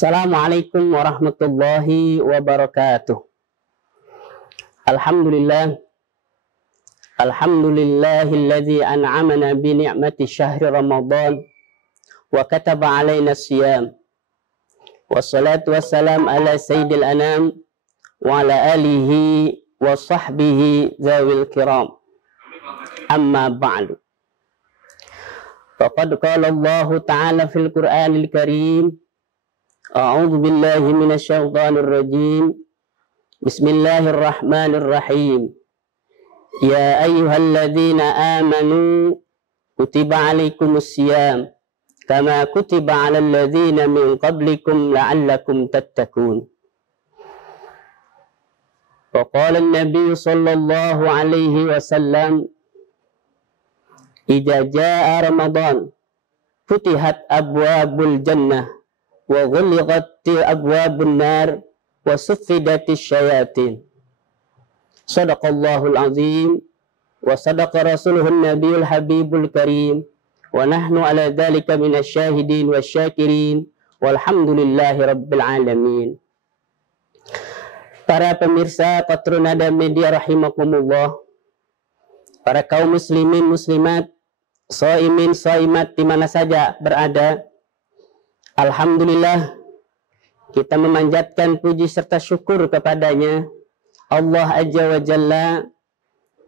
Assalamualaikum warahmatullahi wabarakatuh. Alhamdulillah. Alhamdulillahilladzi an'amana bi ni'mati syahri Ramadan wa kataba alaina siyam. Wassalatu wassalam ala sayyidil anam wa ala alihi wa sahbihi zawil kiram. Amma ba'du. Faqad qala Allah ta'ala fil Qur'anil Karim. A'udzu billahi minasy syaithanir rajim. Bismillahirrahmanirrahim. Ya ayyuhalladzina amanu kutiba 'alaikumus syiyam kama kutiba 'alal ladzina min qablikum la'allakum tattaqun. Wa qala an-nabiy sallallahu alaihi wasallam, idza jaa Ramadan futihat abwabul jannah wa ghulqat abwabun nar wa suffidatis syayatin. Sadaqallahul azim wa sadaqa rasuluhun nabiyul habibul karim wa nahnu ala dzalika minasyahidin wasyakirin walhamdulillahi rabbil alamin. Para pemirsa Qatrunada Media rahimakumullah, para kaum muslimin muslimat, shaimin shaimat di mana saja berada, alhamdulillah kita memanjatkan puji serta syukur kepadanya Allah Azza wa Jalla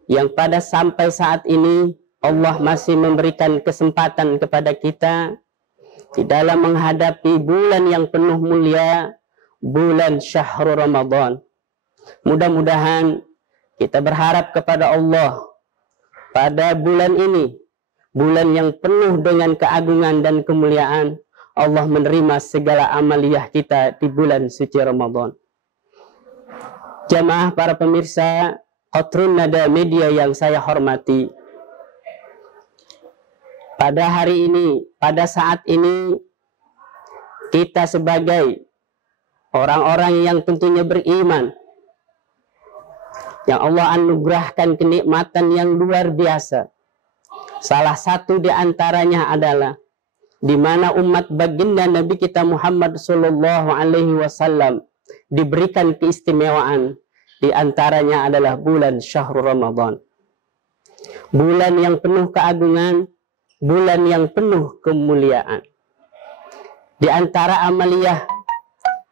yang pada sampai saat ini Allah masih memberikan kesempatan kepada kita di dalam menghadapi bulan yang penuh mulia, bulan Syahrul Ramadan. Mudah-mudahan kita berharap kepada Allah pada bulan ini, bulan yang penuh dengan keagungan dan kemuliaan, Allah menerima segala amaliyah kita di bulan suci Ramadan. Jamaah para pemirsa Qatrunada Media yang saya hormati, pada hari ini, pada saat ini, kita sebagai orang-orang yang tentunya beriman, yang Allah anugerahkan kenikmatan yang luar biasa. Salah satu di antaranya adalah di mana umat baginda Nabi kita Muhammad sallallahu alaihi wasallam diberikan keistimewaan, di antaranya adalah bulan Syahrul Ramadan. Bulan yang penuh keagungan, bulan yang penuh kemuliaan. Di antara amaliyah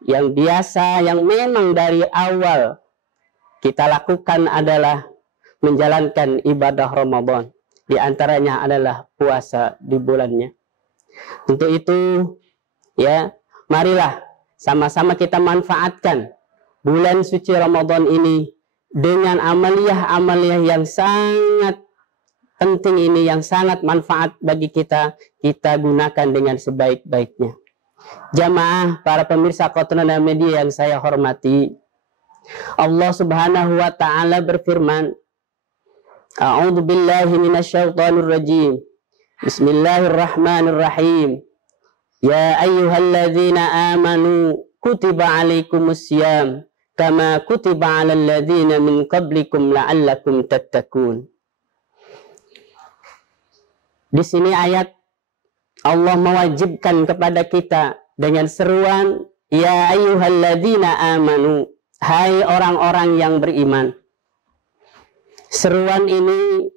yang biasa, yang memang dari awal kita lakukan adalah menjalankan ibadah Ramadan. Di antaranya adalah puasa di bulannya. Untuk itu, ya, marilah sama-sama kita manfaatkan bulan suci Ramadan ini dengan amaliyah-amaliyah yang sangat penting ini, yang sangat manfaat bagi kita gunakan dengan sebaik-baiknya. Jamaah para pemirsa Qatrunada Media yang saya hormati, Allah Subhanahu wa taala berfirman, A'udzu billahi minasyaitonir rajim. Bismillahirrahmanirrahim. Ya ayyuhalladzina amanu kutiba 'alaikumus syiyam kama kutiba 'alal ladzina min qablikum la'allakum tattaqun. Di sini ayat Allah mewajibkan kepada kita dengan seruan, ya ayyuhalladzina amanu, hai orang-orang yang beriman. Seruan ini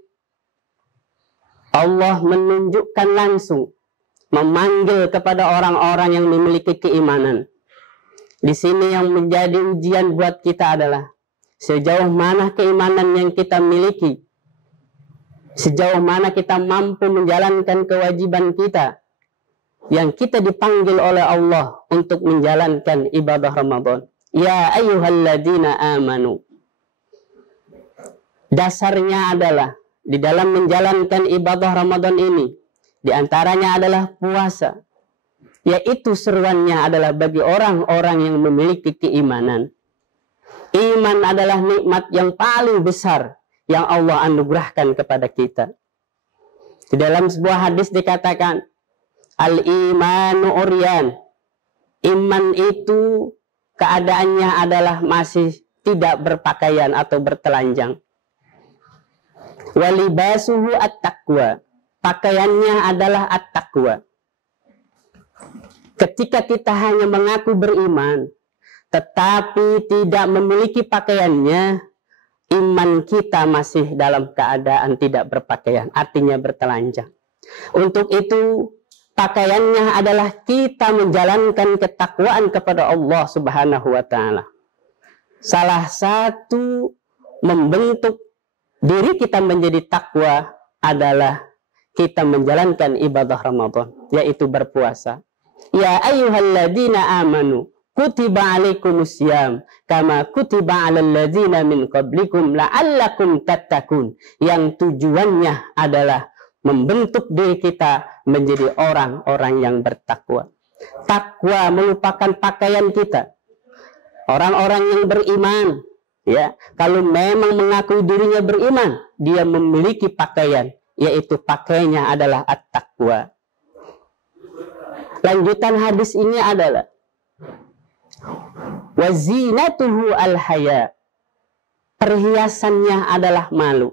Allah menunjukkan langsung, memanggil kepada orang-orang yang memiliki keimanan. Di sini yang menjadi ujian buat kita adalah sejauh mana keimanan yang kita miliki, sejauh mana kita mampu menjalankan kewajiban kita yang kita dipanggil oleh Allah untuk menjalankan ibadah Ramadan. Ya ayyuhalladzina amanu. Dasarnya adalah di dalam menjalankan ibadah Ramadan ini, di antaranya adalah puasa, yaitu seruannya adalah bagi orang-orang yang memiliki keimanan. Iman adalah nikmat yang paling besar yang Allah anugerahkan kepada kita. Di dalam sebuah hadis dikatakan, al-imanu uryan. Iman itu keadaannya adalah masih tidak berpakaian atau bertelanjang. Walibasuhu at-taqwa. Pakaiannya adalah at-taqwa. Ketika kita hanya mengaku beriman, tetapi tidak memiliki pakaiannya, iman kita masih dalam keadaan tidak berpakaian, artinya bertelanjang. Untuk itu, pakaiannya adalah kita menjalankan ketakwaan kepada Allah Subhanahu wa Ta'ala. Salah satu membentuk diri kita menjadi takwa adalah kita menjalankan ibadah Ramadan, yaitu berpuasa. Ya ayyuhalladzina amanu kutiba alaikumusiyam kama kutiba alal ladzina min qablikum la'allakum tattaqun. Yang tujuannya adalah membentuk diri kita menjadi orang-orang yang bertakwa. Takwa merupakan pakaian kita. Orang-orang yang beriman, ya, kalau memang mengakui dirinya beriman, dia memiliki pakaian, yaitu pakaiannya adalah at-taqwa. Lanjutan hadis ini adalah wazinatuhu al-haya. Perhiasannya adalah malu.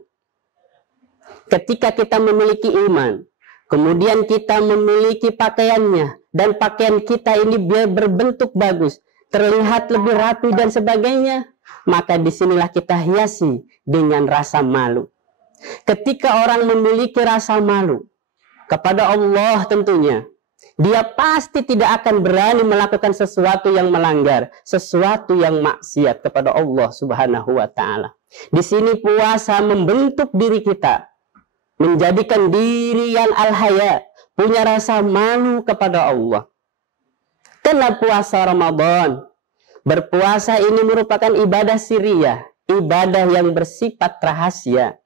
Ketika kita memiliki iman, kemudian kita memiliki pakaiannya, dan pakaian kita ini biar berbentuk bagus, terlihat lebih rapi dan sebagainya, maka disinilah kita hiasi dengan rasa malu. Ketika orang memiliki rasa malu kepada Allah tentunya, dia pasti tidak akan berani melakukan sesuatu yang melanggar, sesuatu yang maksiat kepada Allah Subhanahu wa Ta'ala. Di sini puasa membentuk diri kita, menjadikan diri yang al-haya, punya rasa malu kepada Allah. Karena puasa Ramadan, berpuasa ini merupakan ibadah sirriyah, ibadah yang bersifat rahasia,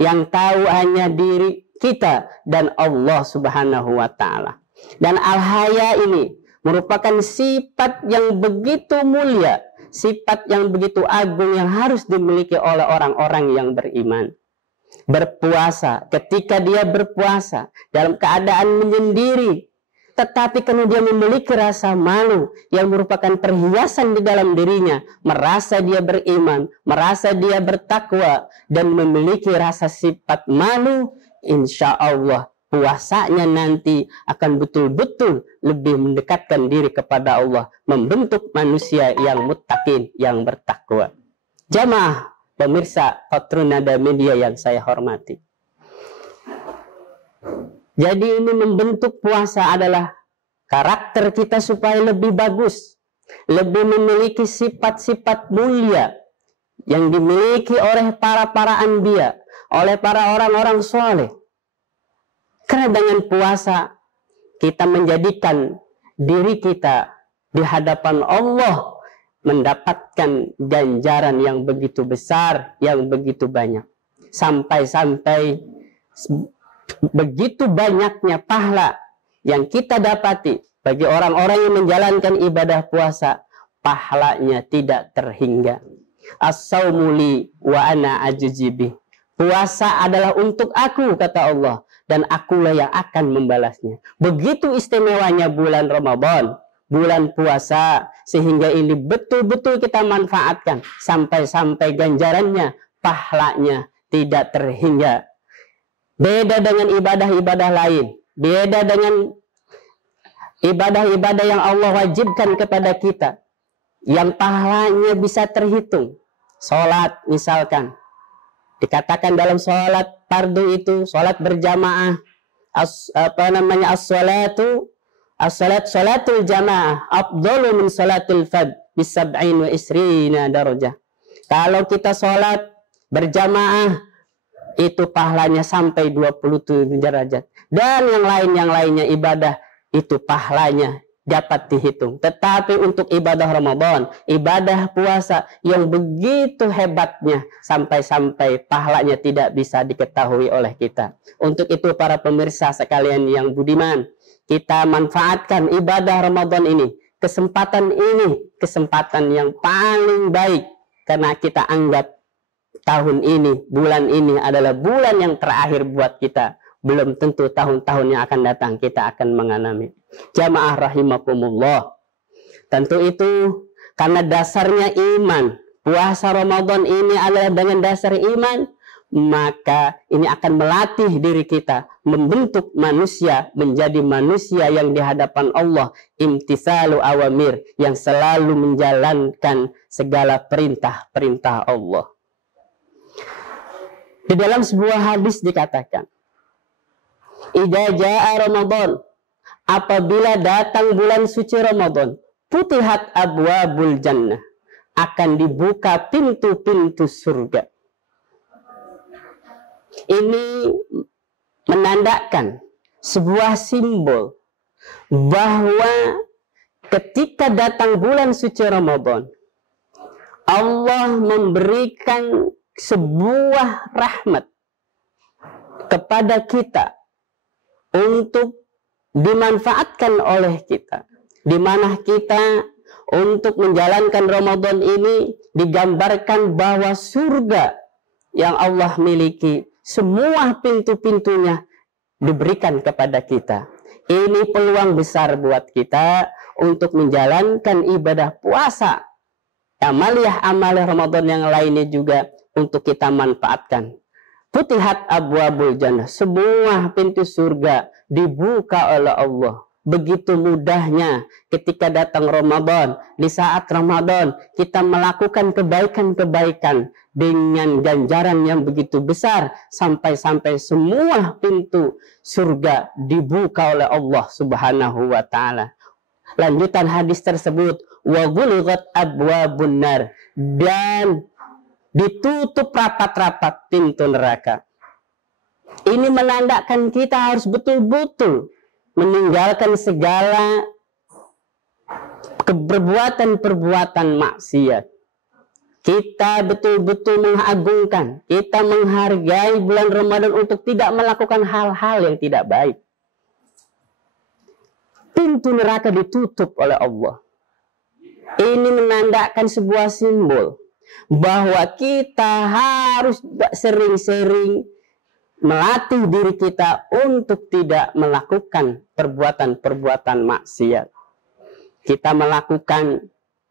yang tahu hanya diri kita dan Allah Subhanahu wa Ta'ala. Dan al-haya ini merupakan sifat yang begitu mulia, sifat yang begitu agung yang harus dimiliki oleh orang-orang yang beriman. Berpuasa, ketika dia berpuasa dalam keadaan menyendiri, tetapi karena dia memiliki rasa malu yang merupakan perhiasan di dalam dirinya, merasa dia beriman, merasa dia bertakwa, dan memiliki rasa sifat malu, insya Allah puasanya nanti akan betul-betul lebih mendekatkan diri kepada Allah, membentuk manusia yang muttaqin, yang bertakwa. Jamaah pemirsa Qatrunada Media yang saya hormati. Jadi ini membentuk puasa adalah karakter kita supaya lebih bagus, lebih memiliki sifat-sifat mulia yang dimiliki oleh para anbiya, oleh para orang-orang soleh. Karena dengan puasa kita menjadikan diri kita di hadapan Allah mendapatkan ganjaran yang begitu besar, yang begitu banyak. Sampai-sampai begitu banyaknya pahala yang kita dapati bagi orang-orang yang menjalankan ibadah puasa, pahalanya tidak terhingga. As-saumu li wa ana ajzibi. Puasa adalah untuk aku, kata Allah, dan akulah yang akan membalasnya. Begitu istimewanya bulan Ramadan, bulan puasa, sehingga ini betul-betul kita manfaatkan sampai-sampai ganjarannya, pahalanya tidak terhingga. Beda dengan ibadah-ibadah lain, beda dengan ibadah-ibadah yang Allah wajibkan kepada kita, yang pahalanya bisa terhitung. Sholat misalkan, dikatakan dalam sholat fardu itu, sholat berjamaah, sholatul jamaah afdalu min sholatul fard bisab'in wa isrina darajah. Kalau kita sholat berjamaah itu pahalanya sampai 27 derajat, dan yang lainnya ibadah itu pahalanya dapat dihitung. Tetapi untuk ibadah Ramadan, ibadah puasa yang begitu hebatnya, sampai-sampai pahalanya tidak bisa diketahui oleh kita. Untuk itu para pemirsa sekalian yang budiman, kita manfaatkan ibadah Ramadan ini, kesempatan yang paling baik, karena kita anggap tahun ini, bulan ini adalah bulan yang terakhir buat kita. Belum tentu tahun-tahun yang akan datang kita akan mengalami. Jamaah rahimakumullah. Tentu itu karena dasarnya iman. Puasa Ramadan ini adalah dengan dasar iman, maka ini akan melatih diri kita, membentuk manusia menjadi manusia yang di hadapan Allah imtithalu awamir, yang selalu menjalankan segala perintah-perintah Allah. Di dalam sebuah hadis dikatakan, idza jaa Ramadan, apabila datang bulan suci Ramadan, futihat abwabul jannah, akan dibuka pintu-pintu surga. Ini menandakan sebuah simbol bahwa ketika datang bulan suci Ramadan, Allah memberikan sebuah rahmat kepada kita untuk dimanfaatkan oleh kita, di mana kita untuk menjalankan Ramadan ini digambarkan bahwa surga yang Allah miliki, semua pintu-pintunya diberikan kepada kita. Ini peluang besar buat kita untuk menjalankan ibadah puasa, amaliyah Ramadan yang lainnya juga untuk kita manfaatkan. Futihat abwabul jannah, semua pintu surga dibuka oleh Allah. Begitu mudahnya ketika datang Ramadan. Di saat Ramadan kita melakukan kebaikan-kebaikan dengan ganjaran yang begitu besar, sampai-sampai semua pintu surga dibuka oleh Allah Subhanahu wa ta'ala. Lanjutan hadis tersebut, wa ghulghat abwabun nar, dan ditutup rapat-rapat pintu neraka. Ini menandakan kita harus betul-betul meninggalkan segala perbuatan-perbuatan maksiat. Kita betul-betul mengagungkan, kita menghargai bulan Ramadan untuk tidak melakukan hal-hal yang tidak baik. Pintu neraka ditutup oleh Allah. Ini menandakan sebuah simbol bahwa kita harus sering-sering melatih diri kita untuk tidak melakukan perbuatan-perbuatan maksiat. Kita melakukan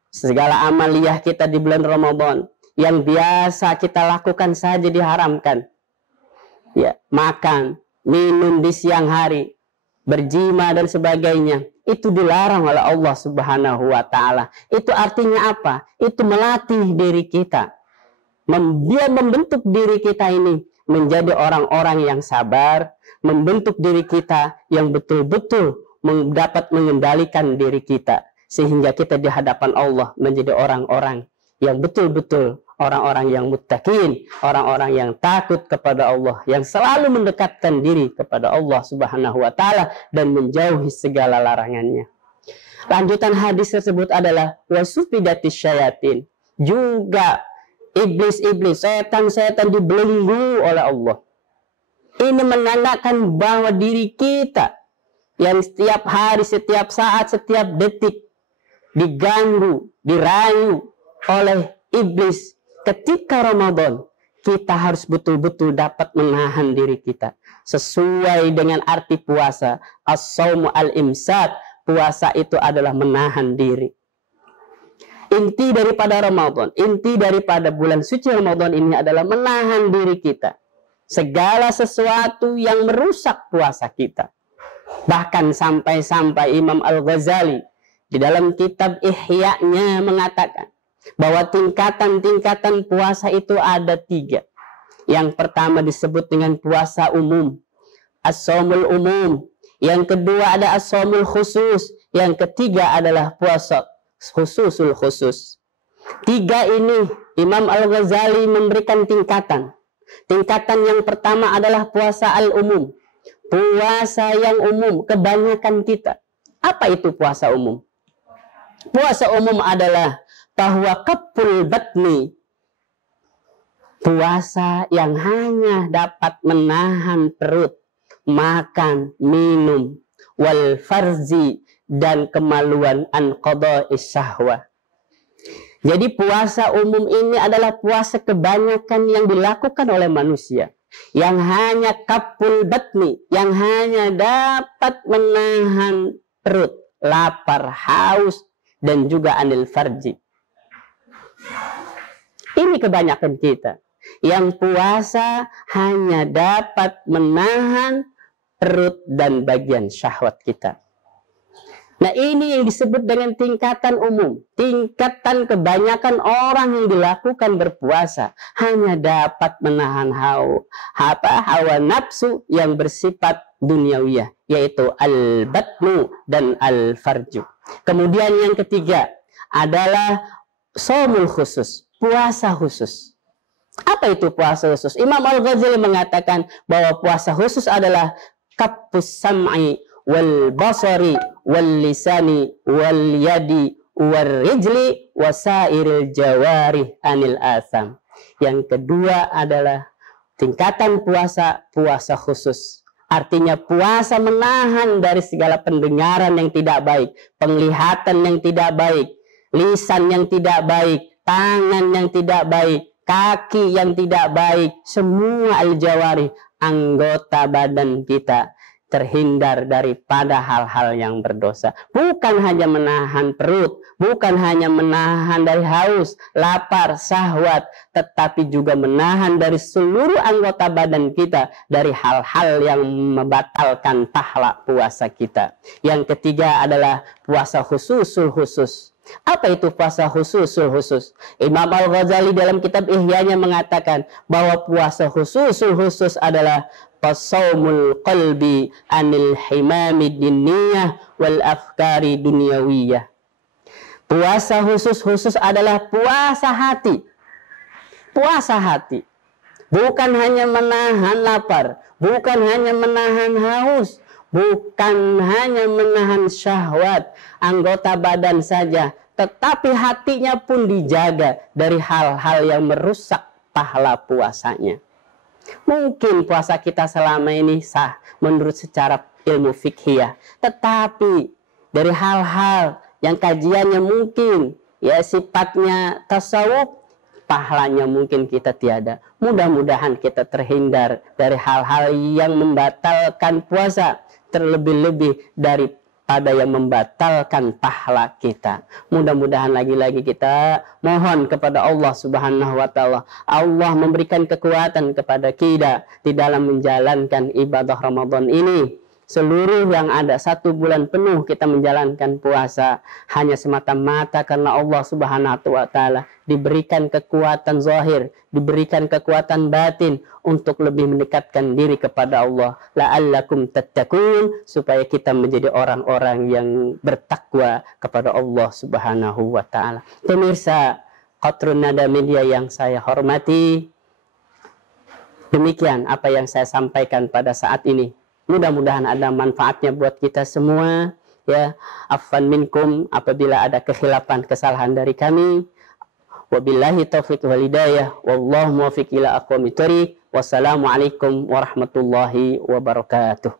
segala amaliyah kita di bulan Ramadan yang biasa kita lakukan saja diharamkan. Ya, makan, minum di siang hari, berjima dan sebagainya, itu dilarang oleh Allah Subhanahu wa ta'ala. Itu artinya apa? Itu melatih diri kita. Dia membentuk diri kita ini menjadi orang-orang yang sabar, membentuk diri kita yang betul-betul dapat mengendalikan diri kita, sehingga kita di hadapan Allah menjadi orang-orang yang betul-betul orang-orang yang muttaqin, orang-orang yang takut kepada Allah, yang selalu mendekatkan diri kepada Allah Subhanahu wa ta'ala dan menjauhi segala larangannya. Lanjutan hadis tersebut adalah wasufidatis syayatin, juga iblis-iblis, setan-setan dibelenggu oleh Allah. Ini menandakan bahwa diri kita yang setiap hari, setiap saat, setiap detik diganggu, dirayu oleh iblis. Ketika Ramadan, kita harus betul-betul dapat menahan diri kita sesuai dengan arti puasa. As-shaumu al-imsak, puasa itu adalah menahan diri. Inti daripada Ramadan, inti daripada bulan suci Ramadan ini adalah menahan diri kita. Segala sesuatu yang merusak puasa kita. Bahkan sampai-sampai Imam Al-Ghazali di dalam kitab Ihya-nya mengatakan bahwa tingkatan-tingkatan puasa itu ada 3. Yang pertama disebut dengan puasa umum, as-shaumul umum. Yang kedua ada as-shaumul khusus. Yang ketiga adalah puasa khususul khusus. 3 ini Imam Al-Ghazali memberikan tingkatan. Tingkatan yang pertama adalah puasa al-umum. Puasa yang umum, kebanyakan kita. Apa itu puasa umum? Puasa umum adalah bahwa kaful batni, puasa yang hanya dapat menahan perut, makan, minum, wal farzi, dan kemaluan an qada'is syahwah. Jadi puasa umum ini adalah puasa kebanyakan yang dilakukan oleh manusia, yang hanya kaful batni, yang hanya dapat menahan perut, lapar, haus, dan juga anil farji. Ini kebanyakan kita. Yang puasa hanya dapat menahan perut dan bagian syahwat kita. Nah, ini yang disebut dengan tingkatan umum. Tingkatan kebanyakan orang yang dilakukan berpuasa hanya dapat menahan hawa nafsu yang bersifat duniawiyah, yaitu al-batnu dan al-farju. Kemudian yang ketiga adalah shaumul khusus, puasa khusus. Apa itu puasa khusus? Imam Al-Ghazali mengatakan bahwa puasa khusus adalah kaffus sam'i wal basari wal lisani wal yadi wal rijli wasairil jawarih anil asam. Yang kedua adalah tingkatan puasa khusus. Artinya puasa menahan dari segala pendengaran yang tidak baik, penglihatan yang tidak baik, lisan yang tidak baik, tangan yang tidak baik, kaki yang tidak baik, semua al-jawarih, anggota badan kita terhindar daripada hal-hal yang berdosa. Bukan hanya menahan perut, bukan hanya menahan dari haus, lapar, syahwat, tetapi juga menahan dari seluruh anggota badan kita dari hal-hal yang membatalkan pahala puasa kita. Yang ketiga adalah puasa khususul khusus. Apa itu puasa khususul khusus? Imam Al-Ghazali dalam kitab Ihya'nya mengatakan bahwa puasa khususul khusus adalah qasaumul qalbi anil himami diniyah wal afkari dunyawiyah. Puasa khusus adalah puasa hati. Puasa hati. Bukan hanya menahan lapar, bukan hanya menahan haus, bukan hanya menahan syahwat anggota badan saja, tetapi hatinya pun dijaga dari hal-hal yang merusak pahala puasanya. Mungkin puasa kita selama ini sah menurut secara ilmu fikhiyah, tetapi dari hal-hal yang kajiannya mungkin ya sifatnya tasawuf, pahalanya mungkin kita tiada. Mudah-mudahan kita terhindar dari hal-hal yang membatalkan puasa, terlebih-lebih daripada yang membatalkan pahala kita. Mudah-mudahan lagi-lagi kita mohon kepada Allah Subhanahu wa taala, Allah memberikan kekuatan kepada kita di dalam menjalankan ibadah Ramadan ini. Seluruh yang ada 1 bulan penuh kita menjalankan puasa hanya semata-mata karena Allah Subhanahu wa taala diberikan kekuatan zahir, diberikan kekuatan batin untuk lebih mendekatkan diri kepada Allah. La'allakum tattaqun, supaya kita menjadi orang-orang yang bertakwa kepada Allah Subhanahu wa taala. Pemirsa Qatrun Nada Media yang saya hormati, demikian apa yang saya sampaikan pada saat ini. Mudah-mudahan ada manfaatnya buat kita semua. Ya, afwan minkum apabila ada kekhilafan kesalahan dari kami. Wabillahi taufiq wal hidayah. Wallahu muwaffiq ila aqwamit thoriq. Wassalamualaikum warahmatullahi wabarakatuh.